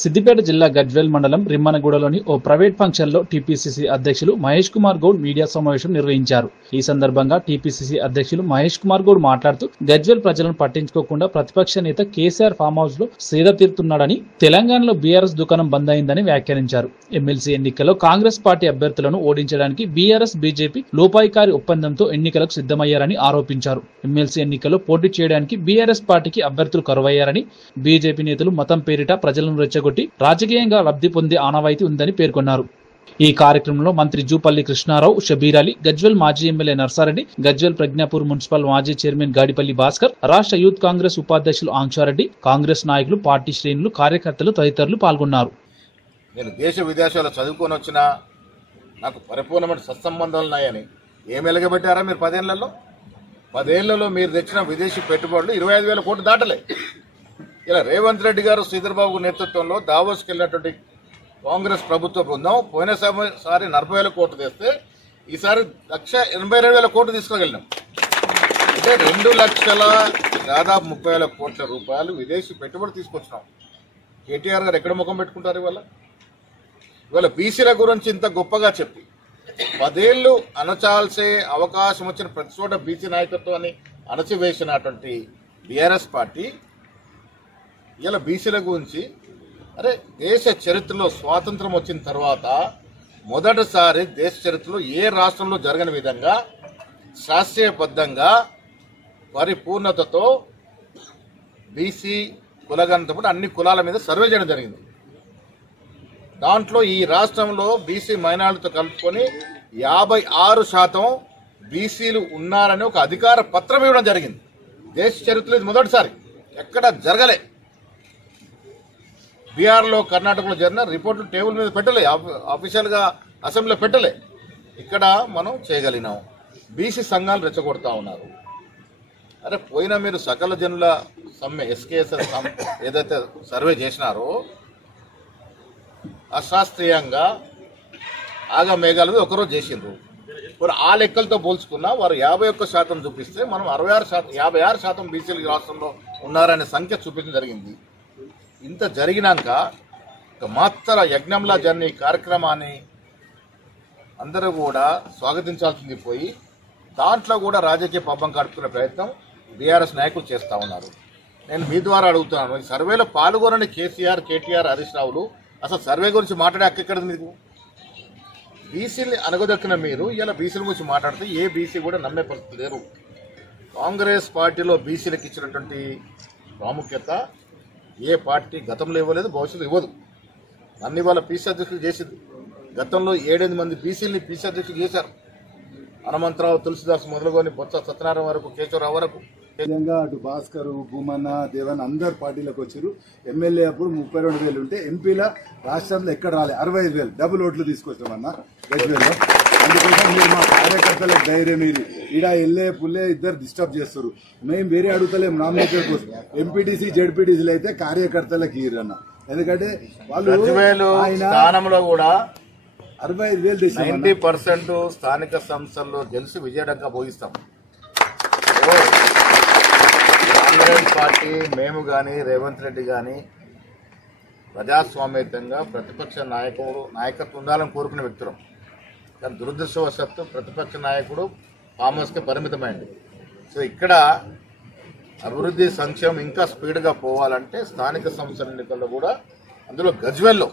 సిద్దిపేట జిల్లా గజ్వేల్ మండలం రిమ్మనగూడలోని ఓ ప్రైవేట్ ఫంక్షన్లో టీపీసీసీ అధ్యక్షులు మహేష్ కుమార్ గౌడ్ మీడియా సమావేశం నిర్వహించారు. ఈ సందర్భంగా టీపీసీసీ అధ్యక్షులు మహేష్ కుమార్ గౌడ్ మాట్లాడుతూ గజ్వేల్ ప్రజలను పట్టించుకోకుండా ప్రతిపక్ష నేత కేసీఆర్ ఫామ్ హౌస్ లో సేద తీరుతున్నాడని, తెలంగాణలో బీఆర్ఎస్ దుకాణం బంద్ అయిందని వ్యాఖ్యానించారు. ఎమ్మెల్సీ ఎన్నికల్లో కాంగ్రెస్ పార్టీ అభ్యర్థులను ఓడించడానికి బీఆర్ఎస్ బీజేపీ లోపాయికారి ఒప్పందంతో ఎన్నికలకు సిద్ధమయ్యారని ఆరోపించారు. ఎమ్మెల్సీ ఎన్నికల్లో పోటీ చేయడానికి బీఆర్ఎస్ పార్టీకి అభ్యర్థులు కరువయ్యారని, బీజేపీ నేతలు మతం పేరిట ప్రజలను రెచ్చగొట్టి రాజకీయంగా లబ్ధి పొందే ఆనవాయితీ ఉందని పేర్కొన్నారు. ఈ కార్యక్రమంలో మంత్రి జూపల్లి కృష్ణారావు, షబీర్ అలీ, గజ్వేల్ మాజీ ఎమ్మెల్యే నర్సారెడ్డి, గజ్వేల్ ప్రజ్ఞాపూర్ మున్సిపల్ మాజీ చైర్మన్ గాడిపల్లి భాస్కర్, రాష్ట్ర యూత్ కాంగ్రెస్ ఉపాధ్యక్షులు ఆంక్షారెడ్డి, కాంగ్రెస్ నాయకులు, పార్టీ శ్రేణులు, కార్యకర్తలు తదితరులు పాల్గొన్నారు. నేను దేశ విదేశాల్లో చదువుకొని వచ్చినా నాకు పరిపూర్ణమైన సత్సంబంధాలు ఉన్నాయని ఏం వెలగబెట్టారా మీరు? 10 ఏళ్లలో మీరు తెచ్చిన విదేశీ పెట్టుబడులు 25,000 కోట్లు దాటలే. ఇలా రేవంత్ రెడ్డి గారు, శ్రీధర్ బాబు నేతృత్వంలో దావోస్కి వెళ్ళినటువంటి కాంగ్రెస్ ప్రభుత్వ బృందం పోయినసారి 40,000 కోట్లు తెస్తే ఈసారి 1,82,000 కోట్లు తీసుకువెళ్ళినాం. అంటే 2 లక్షల దాదాపు 30,000 కోట్ల రూపాయలు విదేశీ పెట్టుబడి తీసుకొచ్చినాం. కేటీఆర్ గారు ఎక్కడ ముఖం పెట్టుకుంటారు? ఇవాళ బీసీల గురించి ఇంత గొప్పగా చెప్పి 10 ఏళ్లు అణచాల్సే అవకాశం వచ్చిన ప్రతి చోట బీసీ నాయకత్వాన్ని అణచివేసినటువంటి బీఆర్ఎస్ పార్టీ ఇలా బీసీల గురించి, అరే దేశ చరిత్రలో స్వాతంత్రం వచ్చిన తర్వాత మొదటిసారి దేశ చరిత్రలో ఏ రాష్ట్రంలో జరగని విధంగా శాస్త్రీయబద్ధంగా పరిపూర్ణతతో బీసీ కులగణంతో పాటు అన్ని కులాల మీద సర్వే చేయడం జరిగింది. దాంట్లో ఈ రాష్ట్రంలో బీసీ మైనారిటీతో కలుపుకొని 56% బీసీలు ఉన్నారని ఒక అధికార పత్రం ఇవ్వడం జరిగింది. దేశ చరిత్రలో ఇది మొదటిసారి, ఎక్కడ జరగలే. బీహార్లో, కర్ణాటకలో జరిగిన రిపోర్టులు టేబుల్ మీద పెట్టలే, అఫీషియల్గా అసెంబ్లీలో పెట్టలే. ఇక్కడ మనం చేయగలిగినాం. బీసీ సంఘాలు రెచ్చగొడతా ఉన్నారు. అరే పోయినా మీరు సకల జనుల సమ్మె ఎస్కేఎస్ఎస్ ఏదైతే సర్వే చేసినారో అశాస్త్రీయంగా ఆగమేఘాలు ఒకరోజు చేసిండ్రు. మరి ఆ లెక్కలతో పోల్చుకున్నా వారు 51% చూపిస్తే మనం 56% బీసీలు రాష్ట్రంలో ఉన్నారనే సంఖ్య చూపించడం జరిగింది. ఇంత జరిగినాక మాత్ర యజ్ఞంలా జరిగిన ఈ కార్యక్రమాన్ని అందరూ కూడా స్వాగతించాల్సింది పోయి దాంట్లో కూడా రాజకీయ పబ్బం కడుపుకునే ప్రయత్నం బీఆర్ఎస్ నాయకులు చేస్తూ ఉన్నారు. నేను మీ ద్వారా అడుగుతున్నాను, ఈ సర్వేలో పాల్గొనని కేసీఆర్, కేటీఆర్, హరీష్ రావులు అసలు సర్వే గురించి మాట్లాడే హక్కు ఎక్కడ మీకు? బీసీని అనగదొక్కిన మీరు ఇలా బీసీల గురించి మాట్లాడితే ఏ బీసీ కూడా నమ్మే పరిస్థితి లేరు. కాంగ్రెస్ పార్టీలో బీసీలకు ఇచ్చినటువంటి ప్రాముఖ్యత ఏ పార్టీ గతంలో ఇవ్వలేదు, భవిష్యత్తు ఇవ్వదు. అన్ని వాళ్ళ పీసీ అధ్యక్షులు చేసింది. గతంలో 7-8 మంది బీసీలని పీసీ అధ్యక్షులు చేశారు. హనుమంతరావు, తులసిదాస్ మొదలుకొని బొత్స సత్యనారాయణ వరకు, కేశవరావు వరకు. అటు భాస్కర్, భూమన్న, దేవన్ అందరు పార్టీలకు వచ్చారు. ఎమ్మెల్యే అప్పుడు 32,000 ఉంటే ఎంపీల రాష్ట్రంలో ఎక్కడ రాలే 65,000 డబుల్ ఓట్లు తీసుకొచ్చామన్న గజ్వేల్లో. అందుకోసం మీరు మా కార్యకర్తలకు ధైర్యం మీరు ఈడ ఎల్లే పుల్లే ఇద్దరు డిస్టర్బ్ చేస్తారు. మేము వేరే అడుగుతలేం నామినేటెడ్ కోసం. ఎంపీటీసీ, జెడ్పీటీసీలు అయితే కార్యకర్తలకు ఇరన్న. ఎందుకంటే వాళ్ళు స్థానంలో కూడా 65,000 90% స్థానిక సంస్థల్లో గెలిచి విజయడంగా భోగిస్తాం. కాంగ్రెస్ పార్టీ, మేము కానీ, రేవంత్ రెడ్డి కానీ ప్రజాస్వామ్యతంగా ప్రతిపక్ష నాయకత్వం ఉండాలని కోరుకునే వ్యక్తులం. కానీ దురదృష్టవశాత్తు ప్రతిపక్ష నాయకుడు ఫామ్ హౌస్కే పరిమితమైంది. సో ఇక్కడ అభివృద్ధి, సంక్షేమం ఇంకా స్పీడ్గా పోవాలంటే స్థానిక సంస్థల ఎన్నికల్లో కూడా, అందులో గజ్వేల్లో